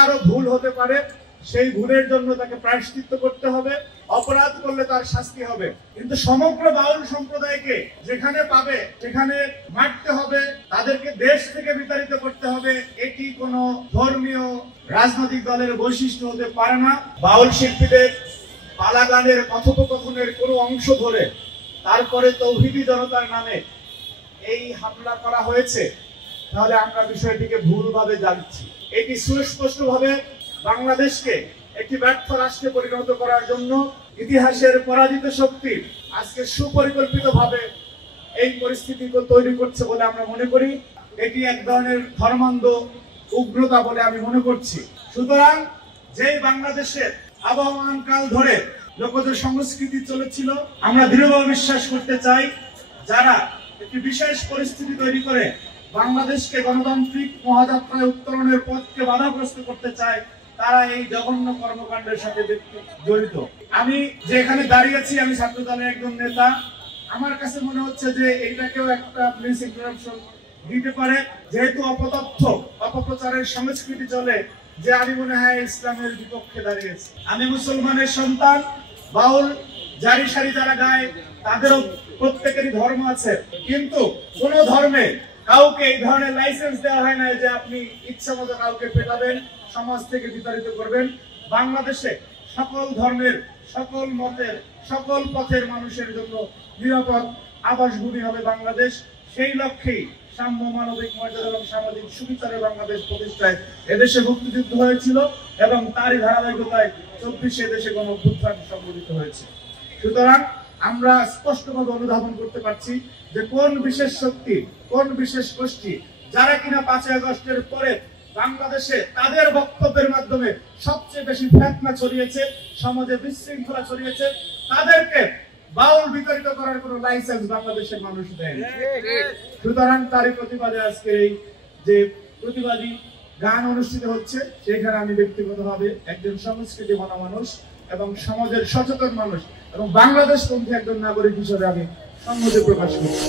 কারো ভুল হতে পারে, সেই ভুলের জন্য তাকে প্রায়শ্চিত্ত করতে হবে, অপরাধ করলে তার শাস্তি হবে। কিন্তু সমগ্র বাউল সম্প্রদায়কে যেখানে পাবে সেখানে মারতে হবে, তাদেরকে দেশ থেকে বিতাড়িত করতে হবে, এটি কোনো ধর্মীয় রাজনৈতিক দলের বৈশিষ্ট্য হতে পারে না। বাউল শিল্পীদের পালাগানের কথোপকথনের কোনো অংশ ধরে তারপরে তৌহিদি জনতার নামে এই হামলা করা হয়েছে, তাহলে আমরা বিষয়টিকে ভুলভাবে জানছি। এটি সুস্পষ্টভাবে বাংলাদেশকে একটি ব্যর্থ রাষ্ট্রে পরিণত করার জন্য ইতিহাসের পরাজিত শক্তি আজকে সুপরিকল্পিতভাবে এই পরিস্থিতি তৈরি করছে বলে আমরা মনে করি। এটি এক ধরনের ধর্মান্ধ উগ্রতা বলে আমি মনে করছি। সুতরাং যেই বাংলাদেশের আবহমান কাল ধরে লোকজ সংস্কৃতি চলেছিল, আমরা দৃঢ়ভাবে বিশ্বাস করতে চাই যারা একটি বিশেষ পরিস্থিতি তৈরি করে বাংলাদেশকে গণতান্ত্রিক মহাযাত্রায় উত্তরণের পথকে বাধাগ্রস্ত করতে চায়, তারা এই জঘন্য কর্মকাণ্ডের সাথে জড়িত। আমি যে এখানে দাঁড়িয়েছি, আমি ছাত্র দলের একজন নেতা। আমার কাছে মনে হচ্ছে যে এইটাকেও একটা মিস ইন্টারাপশন দিতে পারে, যেহেতু অপতথ্য অপপ্রচারের সংস্কৃতি চলে, যে আমি মনে হয় ইসলামের বিপক্ষে দাঁড়িয়েছি। আমি মুসলমানের সন্তান। বাউল জারি সারি যারা গায় তাদেরও প্রত্যেকেরই ধর্ম আছে, কিন্তু কোন ধর্মে কাউকে এই ধরনের লাইসেন্স দেওয়া হয় না যে আপনি ইচ্ছা মতো কাউকে পেটাবেন, সমাজ থেকে বিতাড়িত করবেন। বাংলাদেশে সকল ধর্মের, সকল মতের, সকল পথের মানুষের জন্য নিরাপদ আবাসভূমি হবে বাংলাদেশ। সেই লক্ষ্যেই সাম্য, মানবিক মর্যাদা এবং সামাজিক সুবিচারের বাংলাদেশ প্রতিষ্ঠায় এদেশে মুক্তিযুদ্ধ হয়েছিল এবং তারই ধারাবাহিকতায় 24 দেশে গণঅভ্যুত্থান সংঘটিত হয়েছে। সুতরাং আমরা স্পষ্টভাবে অনুধাবন করতে পারছি যে কোন বিশেষ শক্তি, কোন বিশেষ গোষ্ঠী যারা কিনা 5 আগস্টের পরে বাংলাদেশে তাদের বক্তব্যের মাধ্যমে সবচেয়ে বেশি ফিতনা ছড়িয়েছে, সমাজে বিশৃঙ্খলা ছড়িয়েছে, তাদেরকে বাউল বিতাড়িত করার কোনো লাইসেন্স বাংলাদেশের মানুষ দেয়নি। সুতরাং তারই প্রতিবাদে আজকে এই যে প্রতিবাদী গান অনুষ্ঠিত হচ্ছে, সেখানে আমি ব্যক্তিগতভাবে একজন সংস্কৃতি মানা মানুষ এবং সমাজের সচেতন মানুষ এবং বাংলাদেশপন্থী একজন নাগরিক হিসেবে আমি সংহতি প্রকাশ করছি।